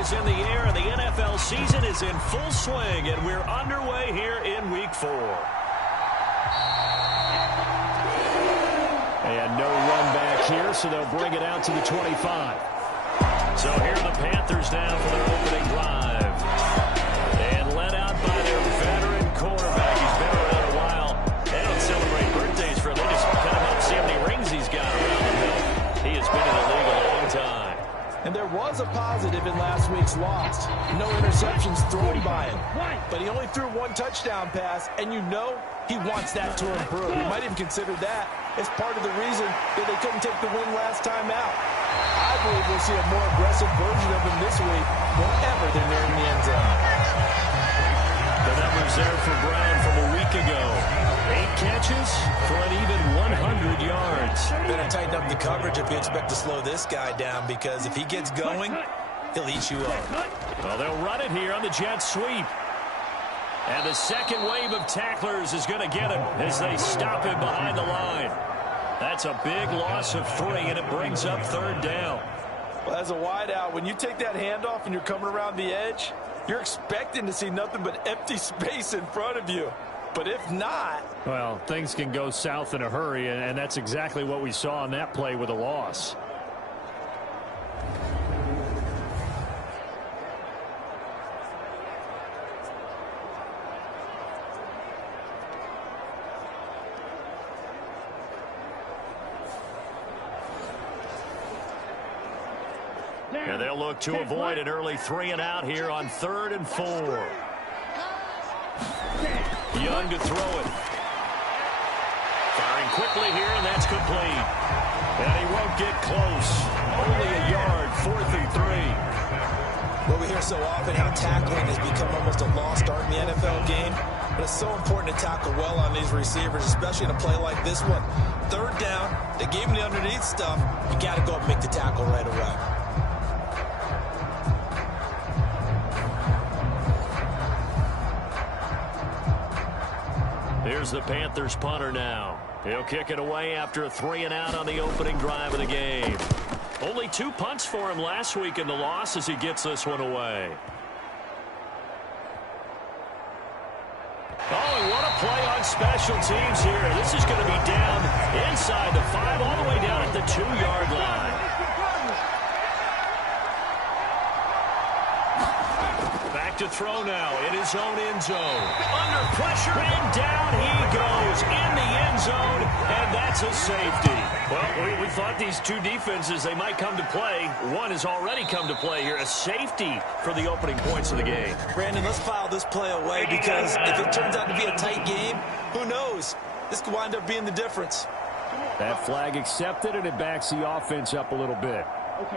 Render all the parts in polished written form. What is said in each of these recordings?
is in the air, and the NFL season is in full swing, and we're underway here in Week 4. And no run back here, so they'll bring it out to the 25. So here are the Panthers now for their opening drive. And led out by their veteran quarterback. He's been around a while. They don't celebrate birthdays for him. They just kind of help see how many rings he's got around the hill. He has been in the league a long time. And there was a positive in last week's loss. No interceptions thrown by him. But he only threw one touchdown pass, and you know he wants that to improve. He might even consider that as part of the reason that they couldn't take the win last time out. I believe we'll see a more aggressive version of him this week whenever they're nearing the end zone. The numbers there for Brown from a week ago. 8 catches for an even 100 yards. Better tighten up the coverage if you expect to slow this guy down, because if he gets going, he'll eat you up. Well, they'll run it here on the jet sweep. And the second wave of tacklers is going to get him as they stop him behind the line. That's a big loss of 3, and it brings up 3rd down. Well, as a wideout, when you take that handoff and you're coming around the edge, you're expecting to see nothing but empty space in front of you. But if not... Well, things can go south in a hurry, and that's exactly what we saw on that play with a loss. And they'll look to avoid an early 3 and out here on 3rd and 4. Young to throw it. Firing quickly here, and that's complete. And he won't get close. Only a yard, 4th and 3. Well, we hear so often how tackling has become almost a lost art in the NFL game. But it's so important to tackle well on these receivers, especially in a play like this one. 3rd down, they gave him the underneath stuff. You got to go up and make the tackle right away. Here's the Panthers punter now. He'll kick it away after a 3 and out on the opening drive of the game. Only 2 punts for him last week in the loss as he gets this one away. Oh, and what a play on special teams here. This is going to be down inside the 5, all the way down at the 2-yard line. Back to throw now in his own end zone. Under pressure, and down he goes in the end zone, and that's a safety. Well, we thought these two defenses, they might come to play. One has already come to play here, a safety for the opening points of the game. Brandon, let's file this play away, because if it turns out to be a tight game, who knows? This could wind up being the difference. That flag accepted, and it backs the offense up a little bit.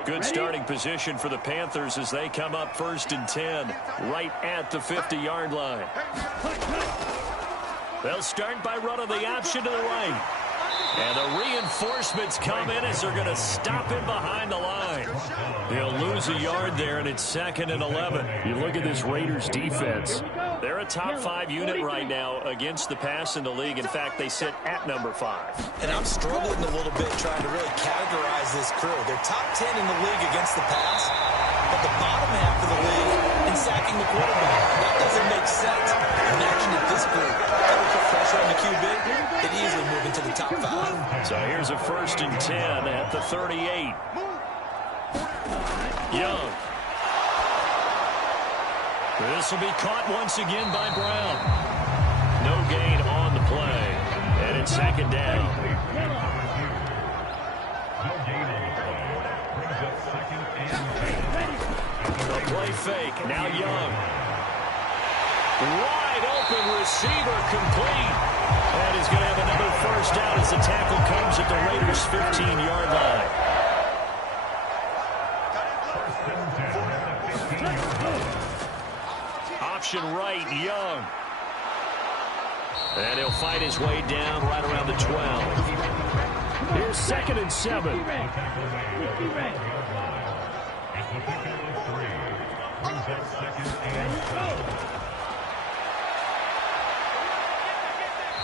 Good starting position for the Panthers as they come up 1st and 10, right at the 50-yard line. They'll start by running the option to the right. And the reinforcements come in as they're going to stop him behind the line. He'll lose a yard there, and it's 2nd and 11. You look at this Raiders defense. They're a top 5 unit right now against the pass in the league. In fact, they sit at number 5. And I'm struggling a little bit trying to really categorize this crew. They're top 10 in the league against the pass, but the bottom half of the league in sacking the quarterback. That doesn't make sense. Imagine if this group ever put pressure on the QB, they'd easily move into the top 5. So here's a 1st and 10 at the 38. Young. This will be caught once again by Brown. No gain on the play. And it's 2nd down. The play fake. Now Young. Wide open receiver complete. And he's going to have another 1st down as the tackle comes at the Raiders' 15-yard line. Option right, Young. And he'll fight his way down right around the 12. Here's 2nd and 7.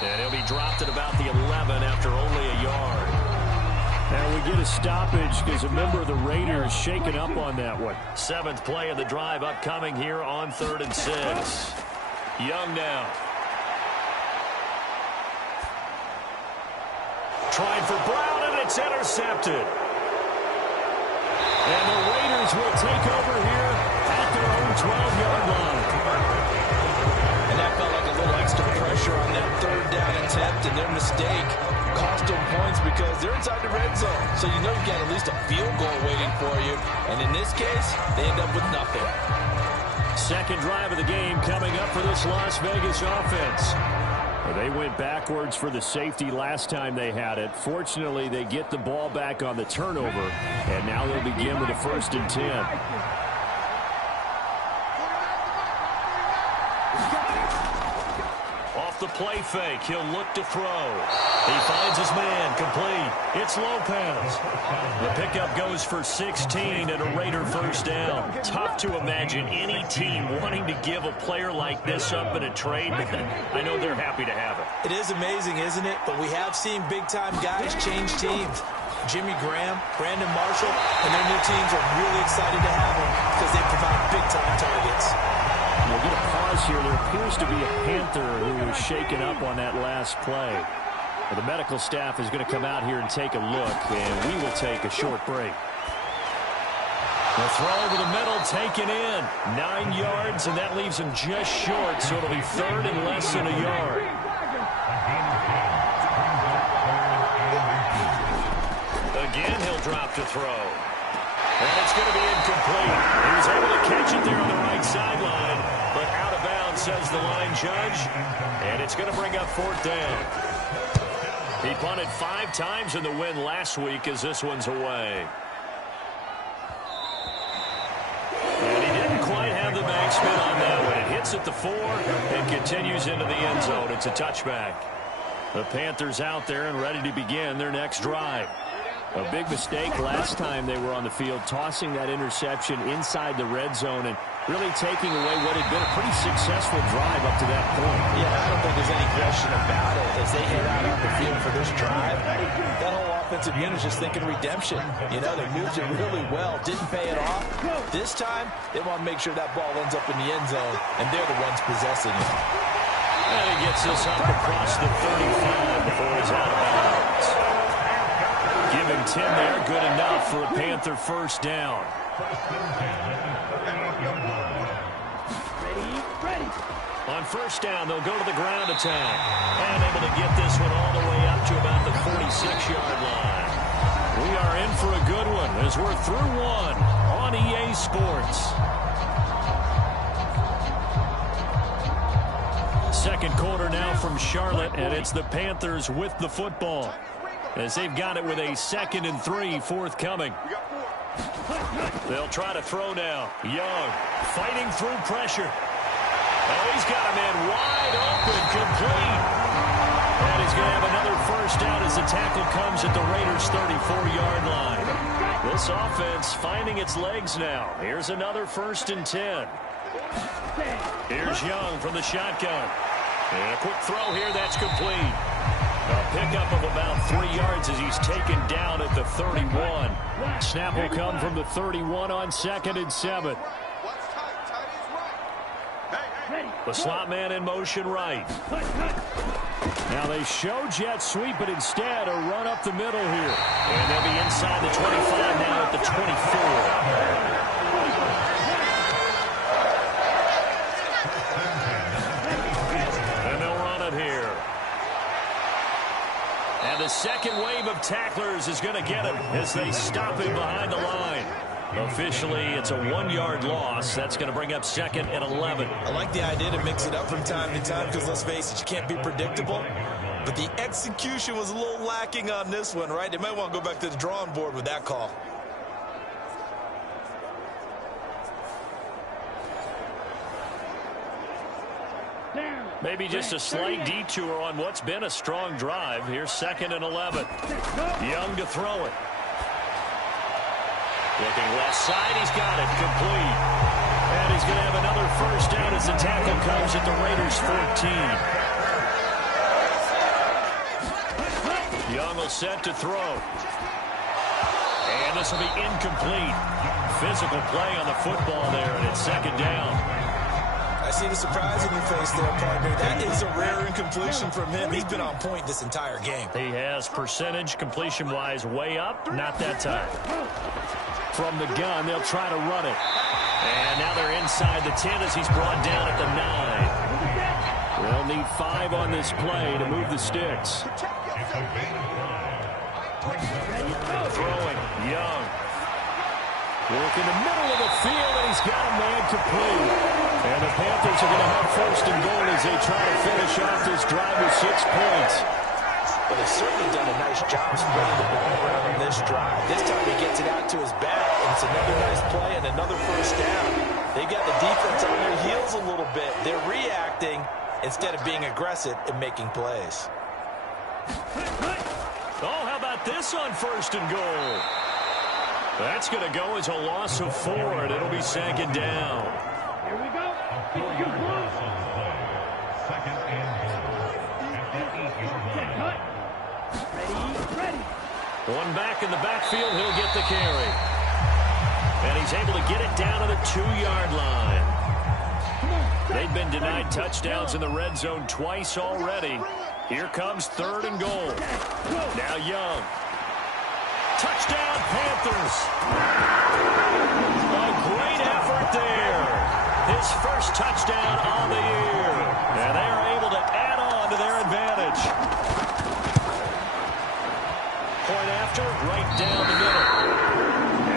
And he'll be dropped at about the 11 after only a yard. And we get a stoppage because a member of the Raiders shaken up on that one. 7th play of the drive upcoming here on 3rd and 6. Young now. Trying for Brown, and it's intercepted. And the Raiders will take over here at their own 12-yard line. And that felt like a little extra pressure on that 3rd down attempt, and their mistake cost them points because they're inside the red zone. So you know you've got at least a field goal waiting for you. And in this case, they end up with nothing. Second drive of the game coming up for this Las Vegas offense. They went backwards for the safety last time they had it. Fortunately, they get the ball back on the turnover, and now they'll begin with a 1st and 10. Off the play fake, he'll look to throw. He finds his man, complete. It's Lopez. The pickup goes for 16 and a Raider 1st down. Tough to imagine any team wanting to give a player like this up in a trade, but I know they're happy to have it. It is amazing, isn't it? But we have seen big-time guys change teams. Jimmy Graham, Brandon Marshall, and their new teams are really excited to have them because they provide big-time targets. We'll get a pause here. There appears to be a Panther who was shaken up on that last play. Well, the medical staff is going to come out here and take a look, and we will take a short break. The throw over the middle taken in. 9 yards, and that leaves him just short, so it'll be 3rd and less than a yard. Again, he'll drop to throw. And it's going to be incomplete. He was able to catch it there on the right sideline, but out of bounds, says the line judge. And it's going to bring up 4th down. He punted 5 times in the win last week as this one's away. And he didn't quite have the backspin on that one. It hits at the 4 and continues into the end zone. It's a touchback. The Panthers out there and ready to begin their next drive. A big mistake last time they were on the field, tossing that interception inside the red zone and really taking away what had been a pretty successful drive up to that point. Yeah, I don't think there's any question about it. As they head out on the field for this drive, that whole offensive unit is just thinking redemption. You know, they moved it really well, didn't pay it off. This time, they want to make sure that ball ends up in the end zone, and they're the ones possessing it. And he gets this up across the 35 before he's out of bounds. Give him 10 there, good enough for a Panther 1st down. On 1st down, they'll go to the ground attack. And able to get this one all the way up to about the 46-yard line. We are in for a good one as we're through one on EA Sports. Second quarter now from Charlotte, and it's the Panthers with the football, as they've got it with a 2nd and 3 forthcoming. They'll try to throw now. Young fighting through pressure. Oh, he's got a man wide open, complete. And he's going to have another 1st down as the tackle comes at the Raiders' 34-yard line. This offense finding its legs now. Here's another 1st and 10. Here's Young from the shotgun. And a quick throw here, that's complete. A pickup of about 3 yards as he's taken down at the 31. Snap will come from the 31 on 2nd and 7. The slot man in motion right. Now they show jet sweep, but instead a run up the middle here. And they'll be inside the 25 now at the 24. And the second wave of tacklers is going to get him as they stop him behind the line. Officially, it's a 1-yard loss. That's going to bring up 2nd and 11. I like the idea to mix it up from time to time because, let's face it, you can't be predictable. But the execution was a little lacking on this one, right? They might want to go back to the drawing board with that call. Maybe just a slight detour on what's been a strong drive. Here's 2nd and 11. Young to throw it. Looking left side, he's got it, complete. And he's going to have another 1st down as the tackle comes at the Raiders' 14. Young will set to throw. And this will be incomplete. Physical play on the football there, and it's second down. I see the surprise in your face there, partner. That is a rare incompletion from him. He's been on point this entire game. He has percentage completion-wise way up. Not that time. From the gun, they'll try to run it. And now they're inside the 10 as he's brought down at the 9. They'll need 5 on this play to move the sticks. Throwing, Young. Work in the middle of the field, and he's got a man complete. And the Panthers are going to have first and goal as they try to finish off this drive with 6 points. But they've certainly done a nice job spreading the ball around on this drive. This time he gets it out to his back, and it's another nice play and another first down. They got the defense on their heels a little bit. They're reacting instead of being aggressive and making plays. Oh, how about this on first and goal? That's going to go as a loss of 4, and it'll be second down. Here we go. Second and goal. Ready. One back in the backfield, he'll get the carry. And he's able to get it down to the 2-yard line. They've been denied touchdowns in the red zone twice already. Here comes third and goal. Now Young. Touchdown, Panthers. A great effort there. His first touchdown on the year. And they are able to add on to their advantage. Point after, right down the middle.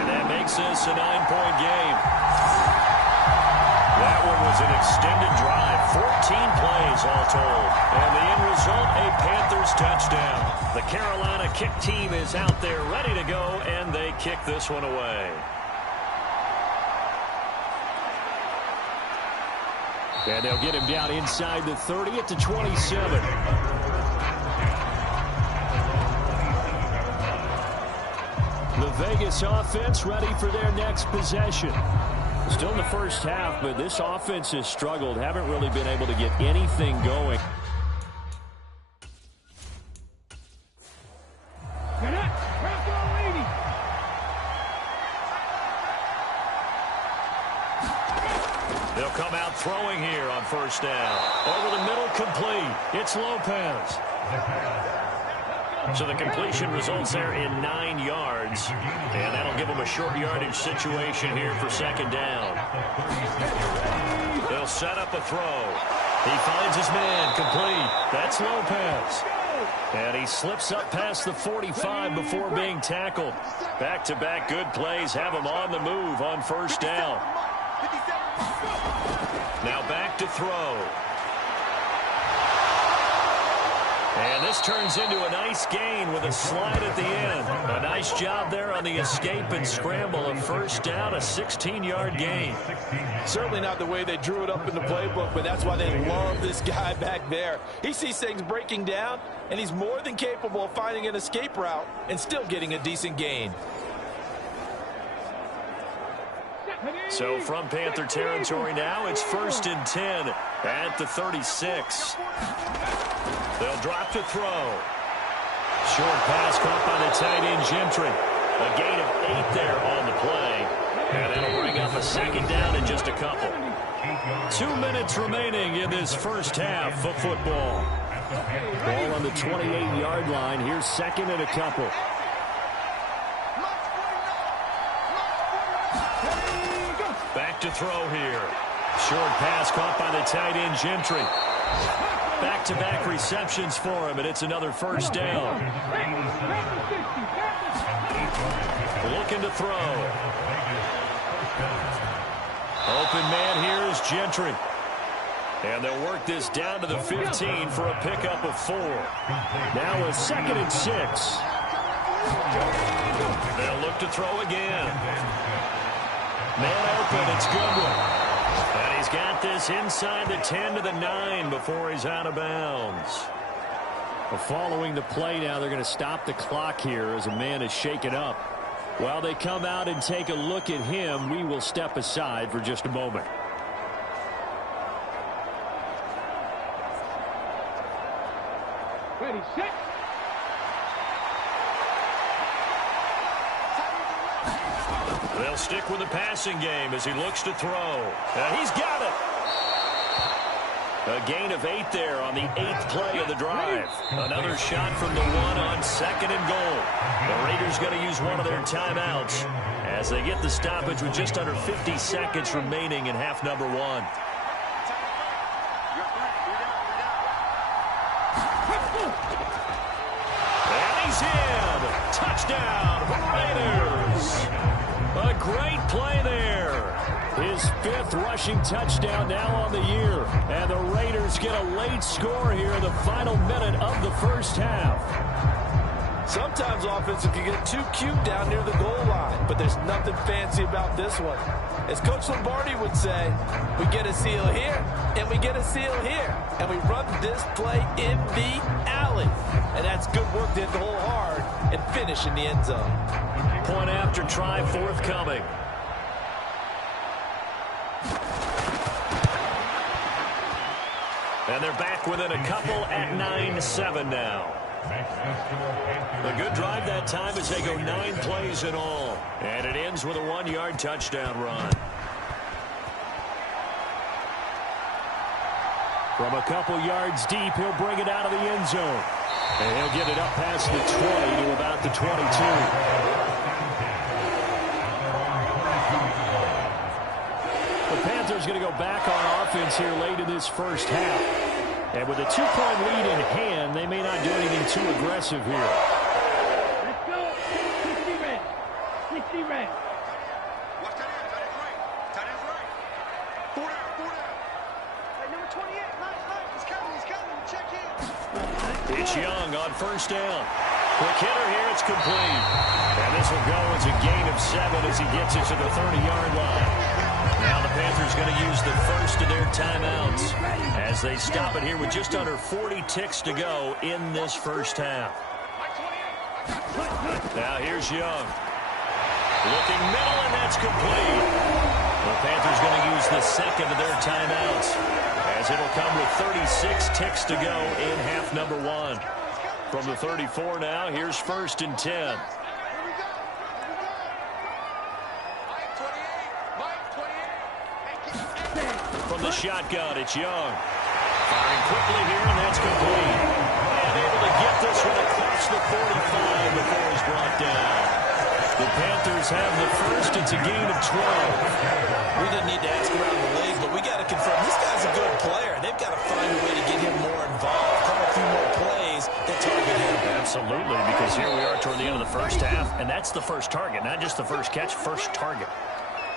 And that makes this a 9-point game. That one was an extended drive. 14 plays all told. And the end result, a Panthers touchdown. The Carolina kick team is out there ready to go, and they kick this one away. And they'll get him down inside the 30 at the 27. The Vegas offense ready for their next possession. Still in the first half, but this offense has struggled. Haven't really been able to get anything going. They'll come out throwing here on first down. Over the middle, complete. It's Lopez. So the completion results there in 9 yards. And that'll give them a short yardage situation here for second down. They'll set up a throw. He finds his man, complete. That's Lopez. And he slips up past the 45 before being tackled. Back-to-back good plays have him on the move on first down. Now back to throw. And this turns into a nice gain with a slide at the end. A nice job there on the escape and scramble. A first down, a 16-yard gain. Certainly not the way they drew it up in the playbook, but that's why they love this guy back there. He sees things breaking down, and he's more than capable of finding an escape route and still getting a decent gain. So from Panther territory now, it's first and 10 at the 36. They'll drop to throw. Short pass caught by the tight end Gentry. A gain of 8 there on the play. And that'll bring up a second down in just a couple. 2 minutes remaining in this first half of football. Ball on the 28-yard line. Here's second and a couple. Back to throw here. Short pass caught by the tight end Gentry. Back-to-back receptions for him, and it's another first down. Looking to throw. Open man here is Gentry. And they'll work this down to the 15 for a pickup of 4. Now a second and 6. They'll look to throw again. Man open, it's Goodwin. And he's got this inside the 10 to the 9 before he's out of bounds. Well, following the play now, they're going to stop the clock here as a man is shaken up. While they come out and take a look at him, we will step aside for just a moment. Ready, set. They'll stick with the passing game as he looks to throw. He's got it. A gain of 8 there on the 8th play of the drive. Another shot from the one on 2nd and goal. The Raiders going to use one of their timeouts as they get the stoppage with just under 50 seconds remaining in half number 1. And he's in. Touchdown, Raiders. A great play there. His 5th rushing touchdown now on the year. And the Raiders get a late score here in the final minute of the first half. Sometimes offenses can get too cute down near the goal line, but there's nothing fancy about this one. As Coach Lombardi would say, we get a seal here, and we get a seal here. And we run this play in the alley. And that's good work to hit the hole hard and finish in the end zone. Point after try forthcoming. And they're back within a couple at 9-7 now. A good drive that time as they go 9 plays in all. And it ends with a 1-yard touchdown run. From a couple yards deep, he'll bring it out of the end zone. And he'll get it up past the 20 to about the 22. The Panthers going to go back on offense here late in this first half. And with a 2-point lead in hand, they may not do anything too aggressive here. Let's go. 60 red. 60 red. Watch that end. Tight end's right. Tight end's right. 4 down. 4 down. Hey, number 28. Nice. He's coming. He's coming. Check in. It's Young on first down. Quick hitter here. It's complete. And this will go as a gain of 7 as he gets it to the 30-yard line. Now the Panthers going to use the first of their timeouts as they stop it here with just under 40 ticks to go in this first half. Now here's Young. Looking middle, and that's complete. The Panthers going to use the second of their timeouts as it'll come with 36 ticks to go in half number 1. From the 34 now, here's 1st and 10. From the shotgun, it's Young. Firing quickly here, and that's complete. And able to get this one across the 45 before he's brought down. The Panthers have the first. It's a gain of 12. We didn't need to ask around the league, but we got to confirm this guy's a good player. They've got to find a way to get him more involved, call a few more plays that target him. Absolutely, because here we are toward the end of the first half, and that's the first target, not just the first catch, first target.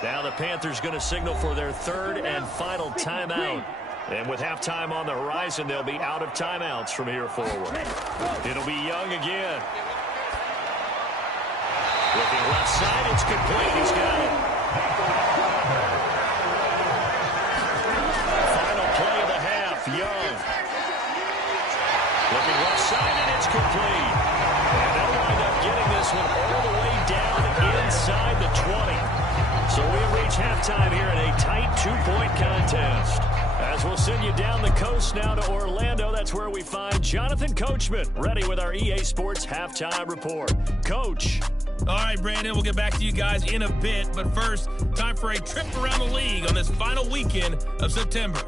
Now the Panthers going to signal for their 3rd and final timeout. And with halftime on the horizon, they'll be out of timeouts from here forward. It'll be Young again. Looking left side, it's complete. He's got it. Final play of the half, Young. Looking left side, and it's complete. And they'll wind up getting this one all the way down inside the 20. So we reach halftime here in a tight 2-point contest. As we'll send you down the coast now to Orlando, that's where we find Jonathan Coachman, ready with our EA Sports Halftime Report. Coach. All right, Brandon, we'll get back to you guys in a bit. But first, time for a trip around the league on this final weekend of September.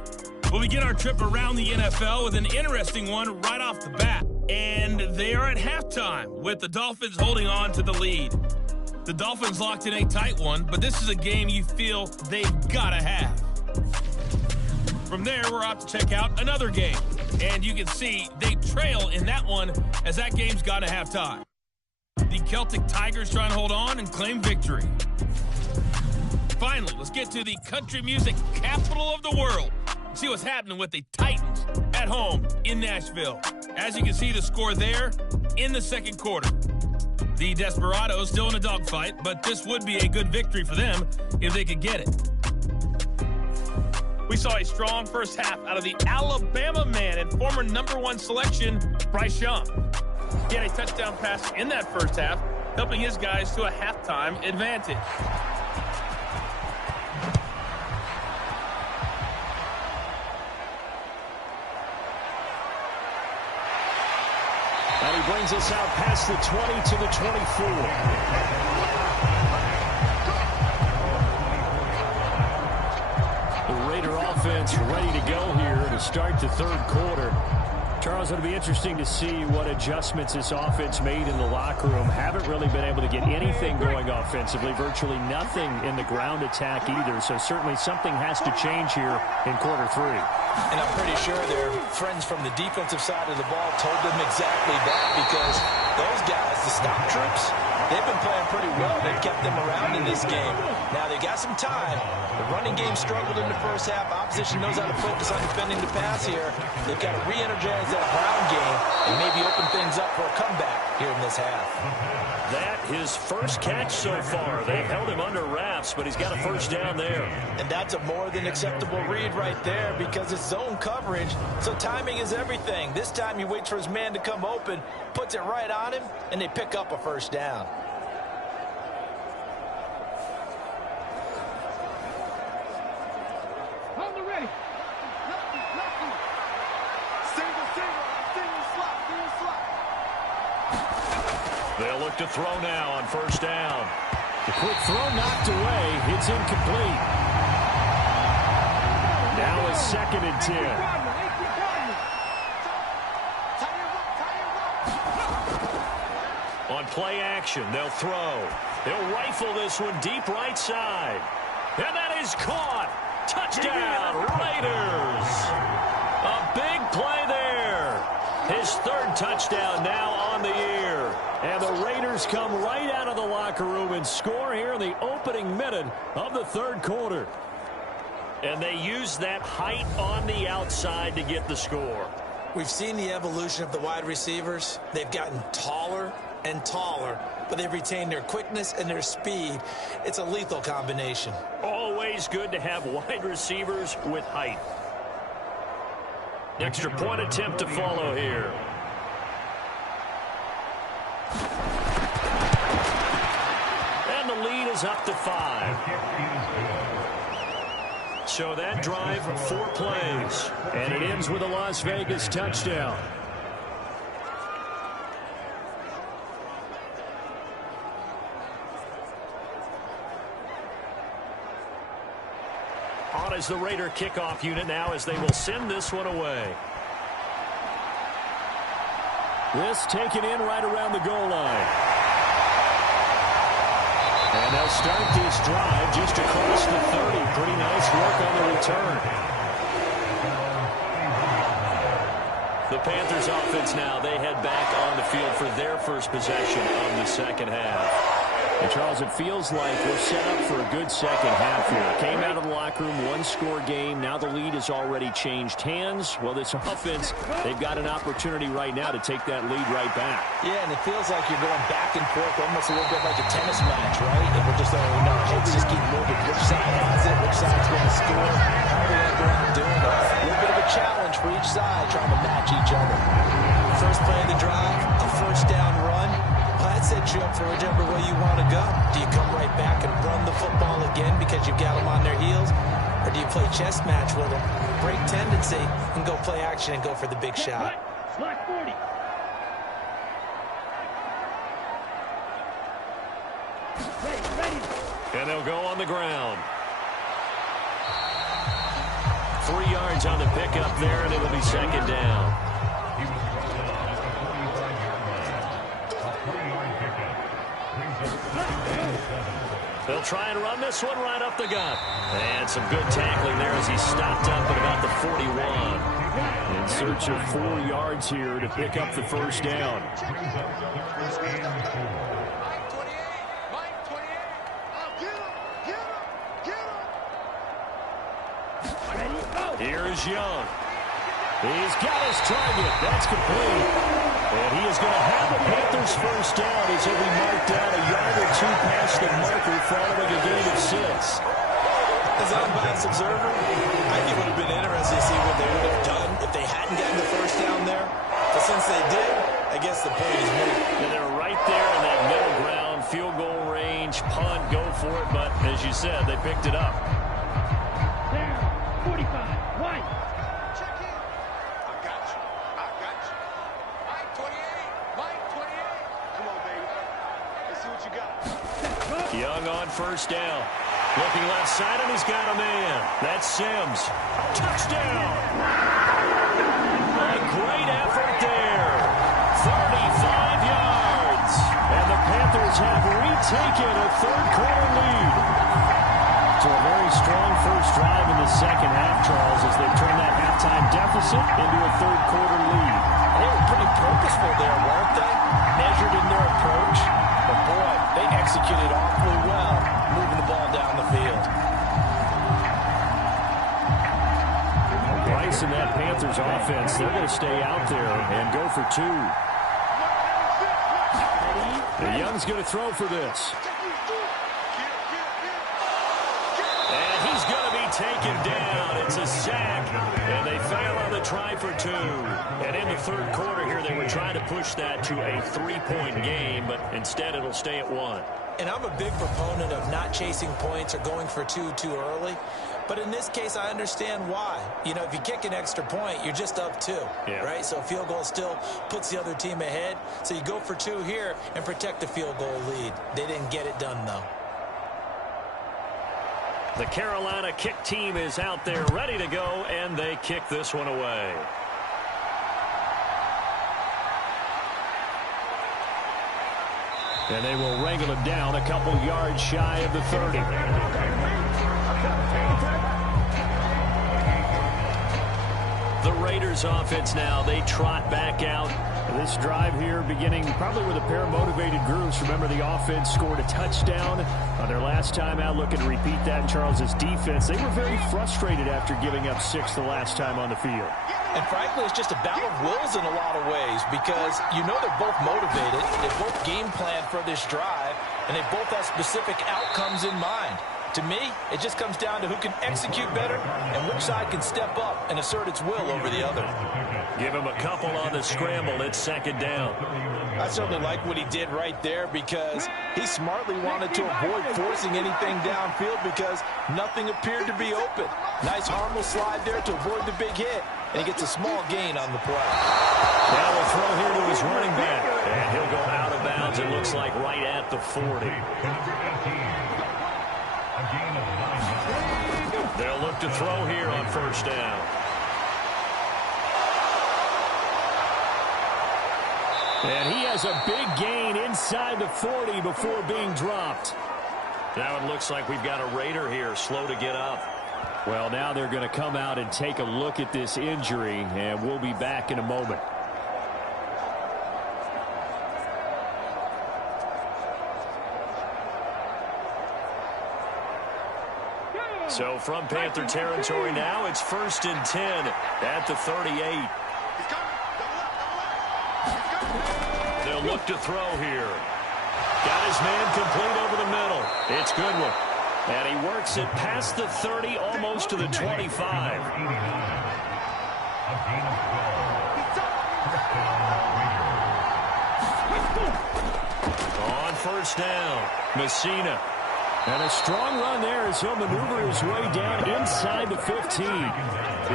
We'll begin our trip around the NFL with an interesting one right off the bat. And they are at halftime with the Dolphins holding on to the lead. The Dolphins locked in a tight one, but this is a game you feel they've got to have. From there, we're off to check out another game. And you can see they trail in that one as that game's gone to halftime. The Celtic Tigers trying to hold on and claim victory. Finally, let's get to the country music capital of the world. See what's happening with the Titans at home in Nashville. As you can see, the score there in the second quarter. The Desperados still in a dogfight, but this would be a good victory for them if they could get it. We saw a strong first half out of the Alabama man and former #1 selection, Bryce Young. He had a touchdown pass in that first half, helping his guys to a halftime advantage. And he brings us out past the 20 to the 24. offense ready to go here to start the third quarter. Charles, it'll be interesting to see what adjustments this offense made in the locker room. Haven't really been able to get anything going offensively, virtually nothing in the ground attack either. So certainly something has to change here in quarter three. And I'm pretty sure their friends from the defensive side of the ball told them exactly that, because those guys, the stop troops, they've been playing pretty well. They've kept them around in this game. Now they got some time. The running game struggled in the first half. Opposition knows how to focus on defending the pass here. They've got to re-energize that ground game and maybe open things up for a comeback here in this half. That his first catch so far. They held him under wraps, but he's got a first down there. And that's a more than acceptable read right there, because it's zone coverage, so timing is everything. This time he waits for his man to come open, puts it right on him, and they pick up a first down. On the ready. Single slot. They'll look to throw now on first down. The quick throw knocked away. It's incomplete. Now it's 2nd and 10. On play action, they'll throw. They'll rifle this one deep right side. And that is caught. Touchdown, Raiders. A big play there. His 3rd touchdown now on the year. And the Raiders come right out of the locker room and score here in the opening minute of the 3rd quarter. And they use that height on the outside to get the score. We've seen the evolution of the wide receivers. They've gotten taller and taller, but they've retained their quickness and their speed. It's a lethal combination. Always good to have wide receivers with height. Extra point attempt to follow here. And the lead is up to 5. So that drive, 4 plays. And it ends with a Las Vegas touchdown. On is the Raider kickoff unit now, as they will send this one away. This taken in right around the goal line. And they'll start this drive just across the 30. Pretty nice work on the return. The Panthers offense now, they head back on the field for their first possession of the second half. And Charles, it feels like we're set up for a good second half here. Came out of the locker room, 1-score game. Now the lead has already changed hands. Well, this offense, they've got an opportunity right now to take that lead right back. Yeah, and it feels like you're going back and forth, almost a little bit like a tennis match, right? And we're just our heads just keep moving. Which side has it? Which side's going to score? How are we going to go out and do it? A little bit of a challenge for each side, trying to match each other. First play of the drive, a first down run. That sets you up for whichever way you want to go. Do you come right back and run the football again because you've got them on their heels? Or do you play chess match with them, break tendency, and go play action and go for the big shot? Slot 40. Ready. And they'll go on the ground. 3 yards on the pickup there, and it'll be 2nd down. They'll try and run this one right up the gut. And some good tackling there as he stopped up at about the 41. In search of 4 yards here to pick up the first down. Here's Young. He's got his target. That's complete. And he is going to have the Panthers first down as he'll be marked down a yard or 2 past the marker following a gain of 6. As an unbiased observer, I think it would have been interesting to see what they would have done if they hadn't gotten the first down there. But since they did, I guess the point is moot. And they're right there in that middle ground, field goal range, punt, go for it. But as you said, they picked it up. Down, 45, right. Check in. I got you. Mike 28. Come on, baby. Let's see what you got. Young on first down. Looking left side, and he's got a man. That's Sims. Touchdown. A great effort there. 35 yards. And the Panthers have retaken a third-quarter lead. So a very strong first drive in the second half, Charles, as they turn that halftime deficit into a third-quarter lead. They were pretty purposeful there, weren't they? Measured in their approach. But, boy, they executed awfully well, moving the ball down the field. Bryce and that Panthers offense, they're going to stay out there and go for two. And Young's going to throw for this. And he's going to be taken down. It's a sack. And they fail on the try for two. And in the third quarter here, they were trying to push that to a three-point game, but instead it'll stay at one. And I'm a big proponent of not chasing points or going for two too early. But in this case, I understand why. You know, if you kick an extra point, you're just up two, right? So a field goal still puts the other team ahead. So you go for two here and protect the field goal lead. They didn't get it done, though. The Carolina kick team is out there ready to go, and they kick this one away. And they will wrangle him down a couple yards shy of the 30. The Raiders offense now, they trot back out. This drive here beginning probably with a pair of motivated groups. Remember, the offense scored a touchdown on their last time out. Looking to repeat that in Charles's defense. They were very frustrated after giving up 6 the last time on the field. And frankly, it's just a battle of wills in a lot of ways because you know they're both motivated. They both game plan for this drive, and they both have specific outcomes in mind. To me, it just comes down to who can execute better and which side can step up and assert its will over the other. Give him a couple on the scramble. It's second down. I certainly like what he did right there because he smartly wanted to avoid forcing anything downfield because nothing appeared to be open. Nice harmless slide there to avoid the big hit, and he gets a small gain on the play. Now we'll throw here to his running back, and he'll go out of bounds. It looks like right at the 40. They'll look to throw here on first down. And he has a big gain inside the 40 before being dropped. Now it looks like we've got a Raider here, slow to get up. Well, now they're going to come out and take a look at this injury, and we'll be back in a moment. So from Panther territory now, it's 1st and 10 at the 38. They'll look to throw here. Got his man complete over the middle. It's Goodwin. And he works it past the 30, almost to the 25. On first down, Messina. And a strong run there as he'll maneuver his way down inside the 15.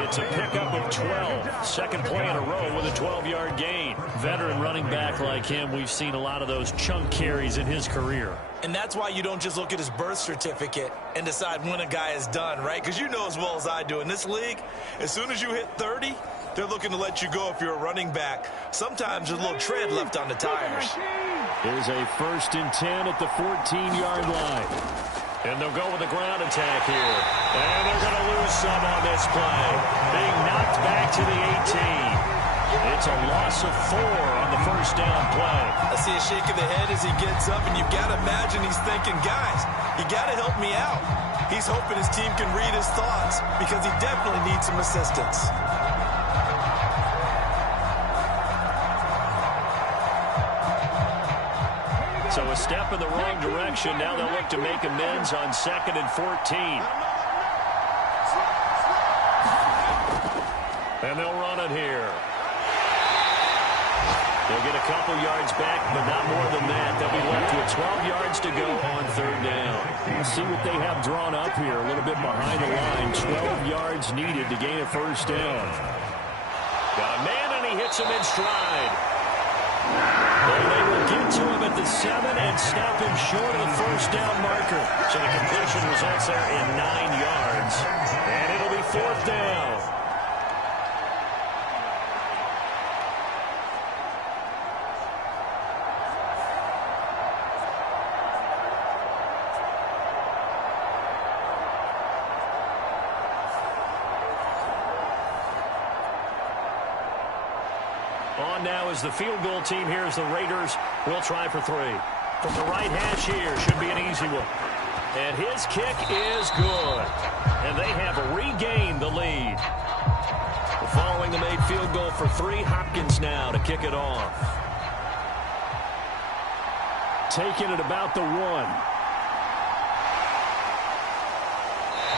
It's a pickup of 12. Second play in a row with a 12-yard gain. Veteran running back like him, we've seen a lot of those chunk carries in his career. And that's why you don't just look at his birth certificate and decide when a guy is done, right? Because you know as well as I do, in this league, as soon as you hit 30, they're looking to let you go if you're a running back. Sometimes there's a little tread left on the tires. Here's a 1st and 10 at the 14-yard line. And they'll go with a ground attack here. And they're going to lose some on this play. Being knocked back to the 18. It's a loss of 4 on the first down play. I see a shake of the head as he gets up, and you've got to imagine he's thinking, guys, you got to help me out. He's hoping his team can read his thoughts because he definitely needs some assistance. So a step in the wrong direction. Now they'll look to make amends on 2nd and 14. And they'll run it here. They'll get a couple yards back, but not more than that. They'll be left with 12 yards to go on 3rd down. Let's see what they have drawn up here. A little bit behind the line. 12 yards needed to gain a first down. Got a man, and he hits him in stride. And they will get to him at the 7 and stop him short of the first down marker. So the completion results there in 9 yards. And it'll be 4th down. On now is the field goal team here as the Raiders will try for 3. From the right hash here, should be an easy one. And his kick is good. And they have regained the lead. Following the made field goal for 3, Hopkins now to kick it off. Taking it about the 1.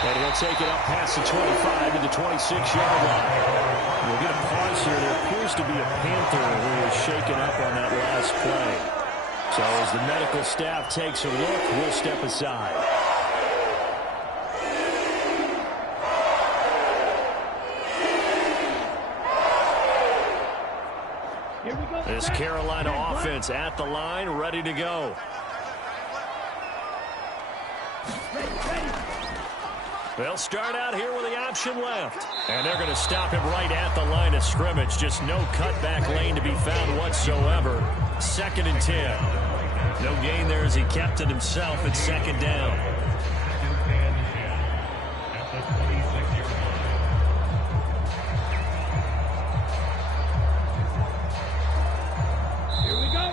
And he'll take it up past the 25 to the 26-yard line. We'll get a pause here. There appears to be a Panther who is shaken up on that last play. So as the medical staff takes a look, we'll step aside. Here we go. This Carolina offense at the line, ready to go. Ready. They'll start out here with the option left. And they're going to stop him right at the line of scrimmage. Just no cutback lane to be found whatsoever. 2nd and 10. No gain there as he kept it himself at 2nd down. Here we go.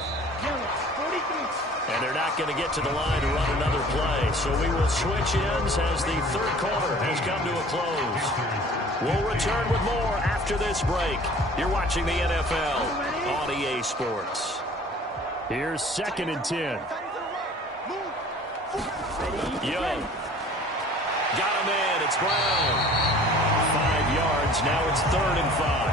43. And they're not going to get to the line to run another play. So we will switch ends as the 3rd quarter has come to a close. We'll return with more after this break. You're watching the NFL on EA Sports. Here's 2nd and 10. Young. Got him in. It's Brown. 5 yards. Now it's 3rd and 5.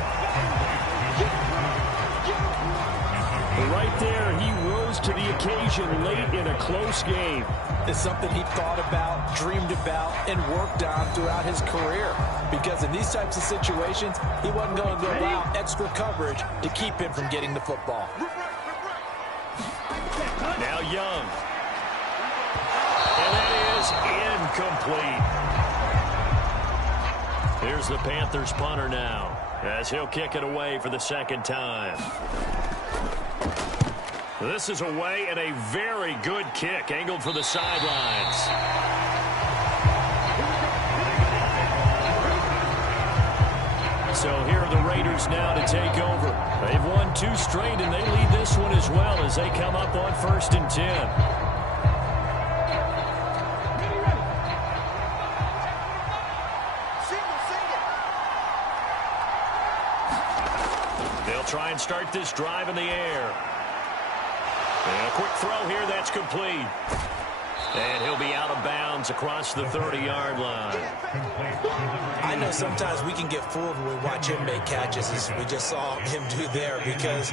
Right there, he rose to the occasion late in a close game. It's something he thought about, dreamed about, and worked on throughout his career. Because in these types of situations, he wasn't going to allow extra coverage to keep him from getting the football. Now Young. And that is incomplete. Here's the Panthers punter now, as he'll kick it away for the 2nd time. This is away and a very good kick, angled for the sidelines. So here are the Raiders now to take over. They've won 2 straight, and they lead this one as well as they come up on 1st and 10. They'll try and start this drive in the air. And a quick throw here, that's complete. And he'll be out of bounds across the 30-yard line. I know sometimes we can get fooled when we watch him make catches, as we just saw him do there, because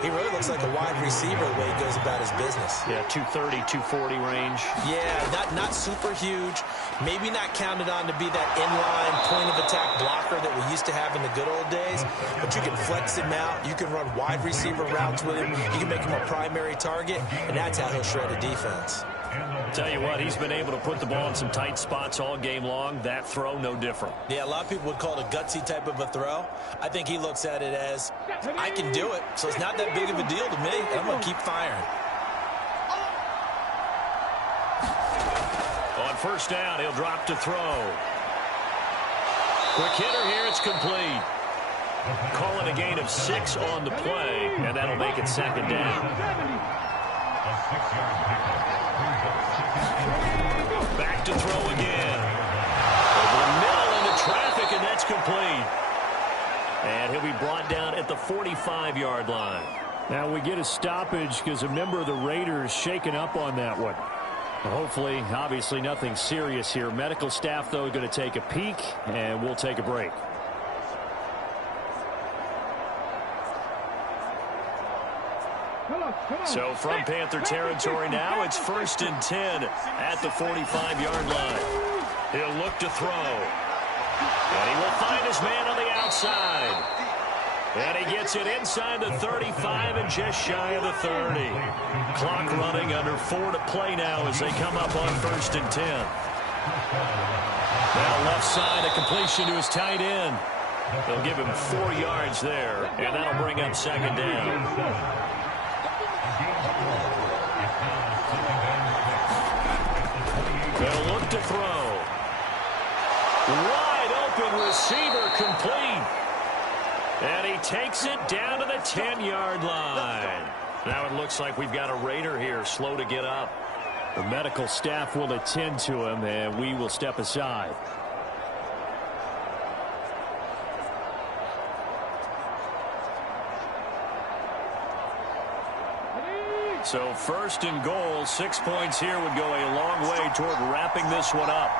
he really looks like a wide receiver the way he goes about his business. Yeah, 230, 240 range. Yeah, not super huge. Maybe not counted on to be that inline point-of-attack blocker that we used to have in the good old days, but you can flex him out. You can run wide receiver routes with him. You can make him a primary target, and that's how he'll shred a defense. Tell you what, he's been able to put the ball in some tight spots all game long. That throw, no different. Yeah, a lot of people would call it a gutsy type of a throw. I think he looks at it as, I can do it, so it's not that big of a deal to me, and I'm going to keep firing. On 1st down, he'll drop to throw. Quick hitter here, it's complete. Calling a gain of 6 on the play, and that'll make it 2nd down. Back to throw again. Over the middle into traffic, and that's complete. And he'll be brought down at the 45-yard line. Now we get a stoppage because a member of the Raiders shaken up on that one. Hopefully, obviously nothing serious here. Medical staff, though, going to take a peek, and we'll take a break. So from Panther territory now, it's 1st and 10 at the 45-yard line. He'll look to throw. And he will find his man on the outside. And he gets it inside the 35 and just shy of the 30. Clock running, under 4 to play now as they come up on 1st and 10. Now left side, a completion to his tight end. They'll give him 4 yards there, and that'll bring up 2nd down. They'll look to throw. Wide open receiver, complete. And he takes it down to the 10-yard line. Now it looks like we've got a Raider here, slow to get up. The medical staff will attend to him, and we will step aside. So 1st and goal, 6 points here would go a long way toward wrapping this one up.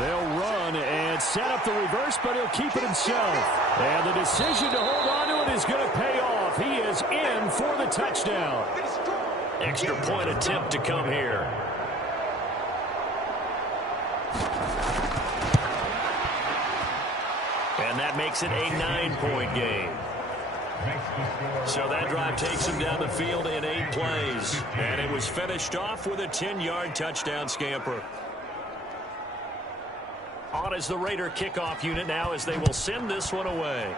They'll run and set up the reverse, but he'll keep it himself. And the decision to hold on to it is going to pay off. He is in for the touchdown. Extra point attempt to come here. And that makes it a 9-point game. So that drive takes him down the field in 8 plays. And it was finished off with a 10-yard touchdown scamper. On is the Raider kickoff unit now as they will send this one away.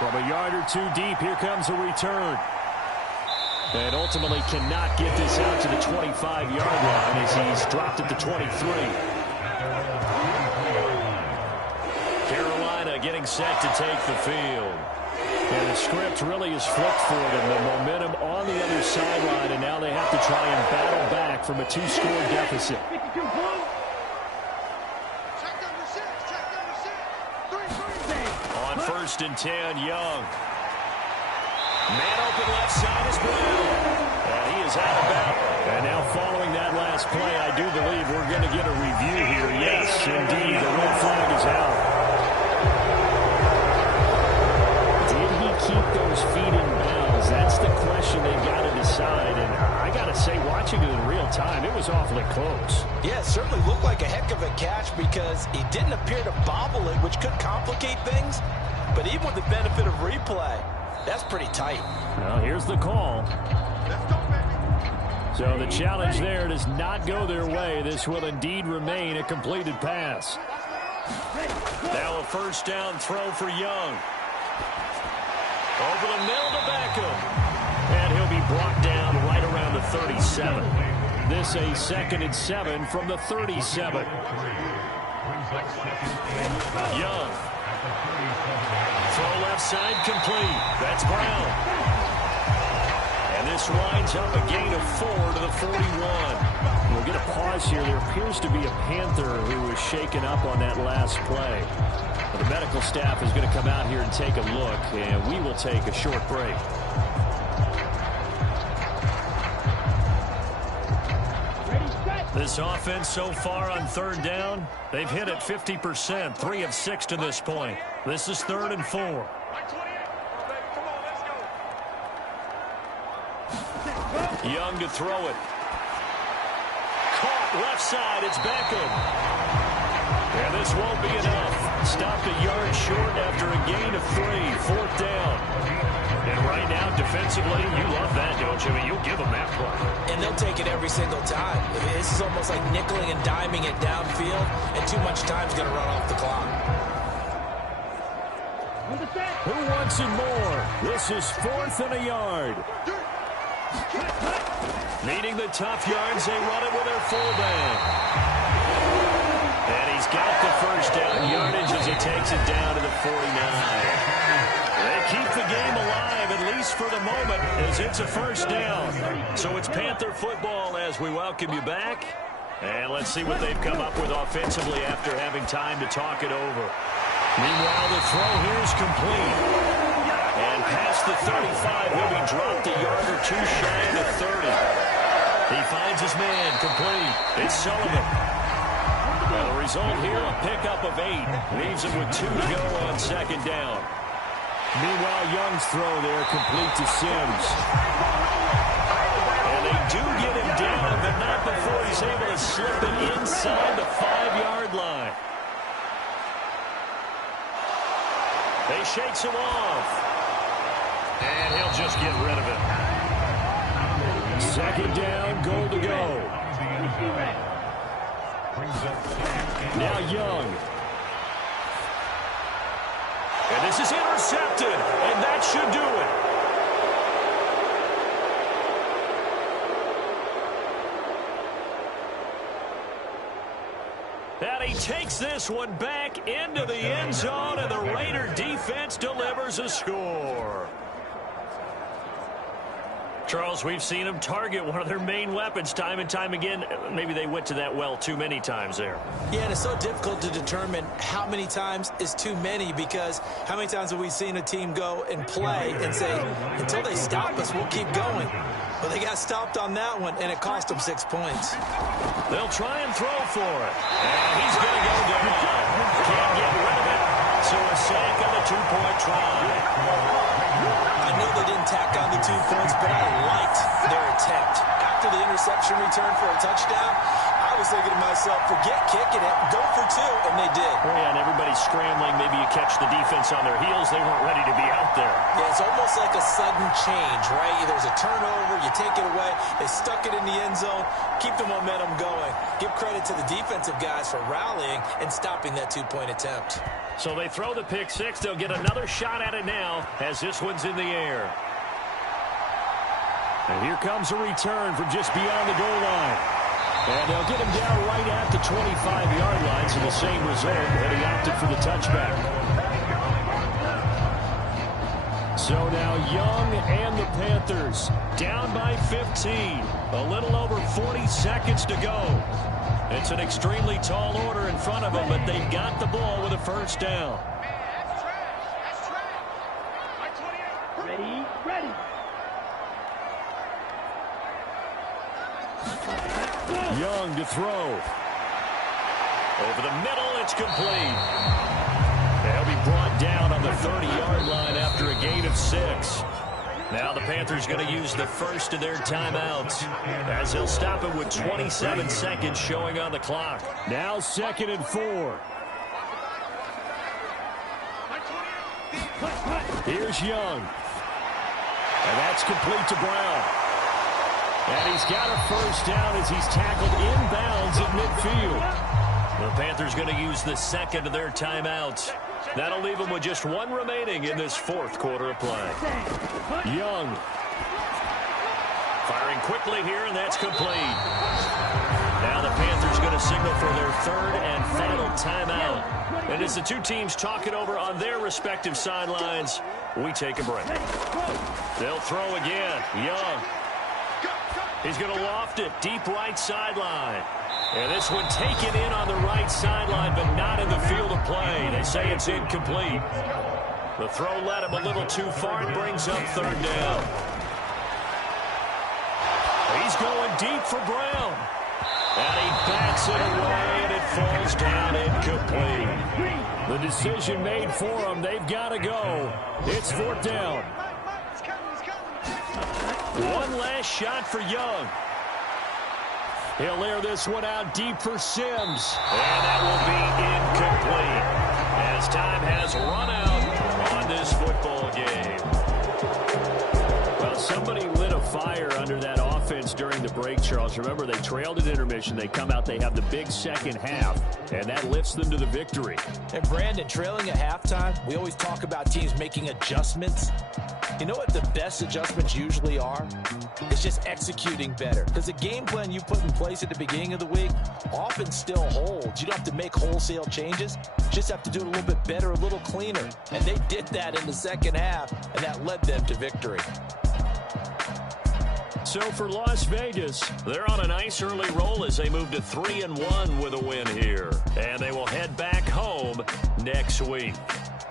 From a yard or 2 deep, here comes a return. And ultimately cannot get this out to the 25-yard line as he's dropped at the 23. Carolina getting set to take the field. And the script really is flipped for them. The momentum on the other sideline, and now they have to try and battle back from a 2-score deficit. On 1st and 10, Young. Man open left side is Brown. And he is out of bounds. And now following that last play, I do believe we're going to get a review here. Yes, indeed, the red flag is out. Did he keep those feet in bounds? That's the question they've got to decide. And I got to say, watching it in real time, it was awfully close. Yeah, it certainly looked like a heck of a catch because he didn't appear to bobble it, which could complicate things. But even with the benefit of replay, that's pretty tight. Well, here's the call. So the challenge there does not go their way. This will indeed remain a completed pass. Now a 1st down throw for Young. Over the middle to Beckham. And he'll be brought down right around the 37. This a 2nd and 7 from the 37. Young. Throw left side complete. That's Brown. And this winds up a gain of 4 to the 41. We'll get a pause here. There appears to be a Panther who was shaken up on that last play. The medical staff is going to come out here and take a look, and we will take a short break. This offense so far on 3rd down, they've hit it 50%, 3 of 6 to this point. This is 3rd and 4. Young to throw it. Caught left side, it's Beckham. And this won't be enough. Stopped a yard short after a gain of 3, 4th down. And right now, defensively, you love that, don't you? I mean, you'll give them that play. And they'll take it every single time. This is almost like nickeling and diming it downfield, and too much time's going to run off the clock. Who wants it more? This is 4th and a yard. Needing the tough yards, they run it with their fullback. And he's got the 1st down yardage as he takes it down to the 49. They keep the game alive, at least for the moment, as it's a 1st down. So it's Panther football as we welcome you back. And let's see what they've come up with offensively after having time to talk it over. Meanwhile, the throw here is complete. And past the 35, he'll be dropped a yard or 2 shy of the 30. He finds his man complete. It's Sullivan. Well, the result here, a pickup of 8. Leaves him with 2 to go on 2nd down. Meanwhile, Young's throw there complete to Sims. And they do get him down, but not before he's able to slip it inside the 5-yard line. They shakes him off. And he'll just get rid of it. Second down, goal to go. Now Young. And this is intercepted, and that should do it. And he takes this one back into the end zone, and the Raider defense delivers a score. Charles, we've seen them target one of their main weapons time and time again. Maybe they went to that well too many times there. Yeah, and it's so difficult to determine how many times is too many, because how many times have we seen a team go and play and say, until they stop us, we'll keep going. But they got stopped on that one, and it cost them 6 points. They'll try and throw for it. And he's going to go down. Can't get rid of it. So a sack on the two-point try. I know they didn't tack on the 2 points, but I liked their attempt. After the interception return for a touchdown, I was thinking to myself, forget kicking it, go for 2, and they did. Oh, yeah, and everybody's scrambling. Maybe you catch the defense on their heels. They weren't ready to be out there. Yeah, it's almost like a sudden change, right? There's a turnover, you take it away, they stuck it in the end zone, keep the momentum going. Give credit to the defensive guys for rallying and stopping that 2-point attempt. So they throw the pick six. They'll get another shot at it now as this one's in the air. And here comes a return from just beyond the goal line. And they'll get him down right at the 25-yard line, so the same result, and he opted for the touchback. So now Young and the Panthers down by 15. A little over 40 seconds to go. It's an extremely tall order in front of them, but they've got the ball with a first down. Ready, ready. Young to throw. Over the middle, it's complete. They'll be brought down on the 30-yard line after a gain of 6. Now the Panthers going to use the first of their timeouts, as they'll stop it with 27 seconds showing on the clock. Now 2nd and 4. Here's Young. And that's complete to Brown. And he's got a first down as he's tackled inbounds at midfield. The Panthers going to use the second of their timeouts. That'll leave them with just 1 remaining in this 4th quarter of play. Young. Firing quickly here, and that's complete. Now the Panthers going to signal for their 3rd and final timeout. And as the two teams talk it over on their respective sidelines, we take a break. They'll throw again. Young. He's going to loft it deep right sideline. And this one taken in on the right sideline, but not in the field of play. They say it's incomplete. The throw led him a little too far and brings up 3rd down. He's going deep for Brown. And he bats it away, and it falls down incomplete. The decision made for him. They've got to go. It's 4th down. One last shot for Young. He'll air this one out deep for Sims. And that will be incomplete, as time has run out on this football game. Well, somebody lit a fire under that offense during the break, Charles. Remember, they trailed at intermission. They come out, they have the big second half, and that lifts them to the victory. And Brandon, trailing at halftime, we always talk about teams making adjustments. You know what the best adjustments usually are? It's just executing better. Because the game plan you put in place at the beginning of the week often still holds. You don't have to make wholesale changes. You just have to do it a little bit better, a little cleaner. And they did that in the second half, and that led them to victory. So for Las Vegas, they're on a nice early roll as they move to 3-1 with a win here. And they will head back home next week.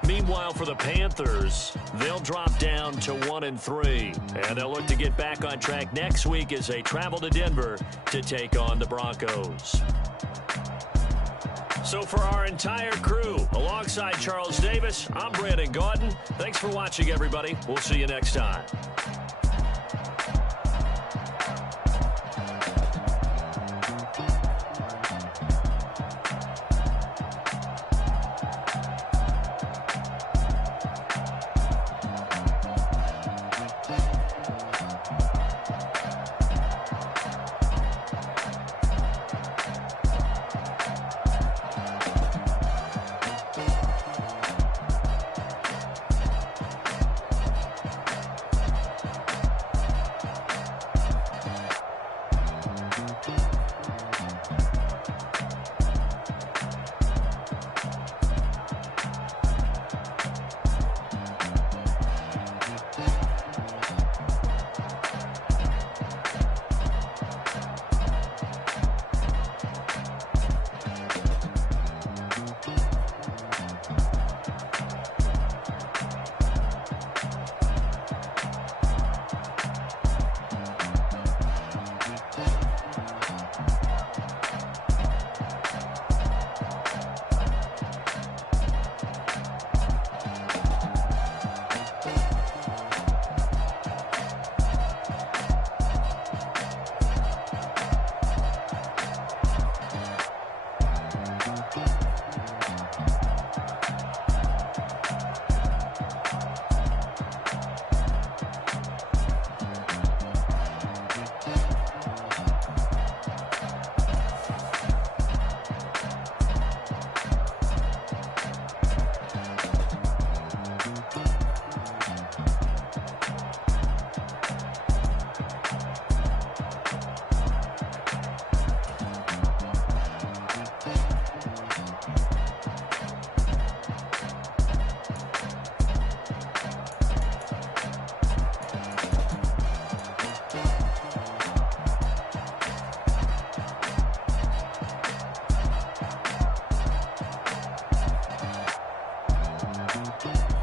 Meanwhile, for the Panthers, they'll drop down to 1-3. And they'll look to get back on track next week as they travel to Denver to take on the Broncos. So for our entire crew, alongside Charles Davis, I'm Brandon Gaudin. Thanks for watching, everybody. We'll see you next time. it.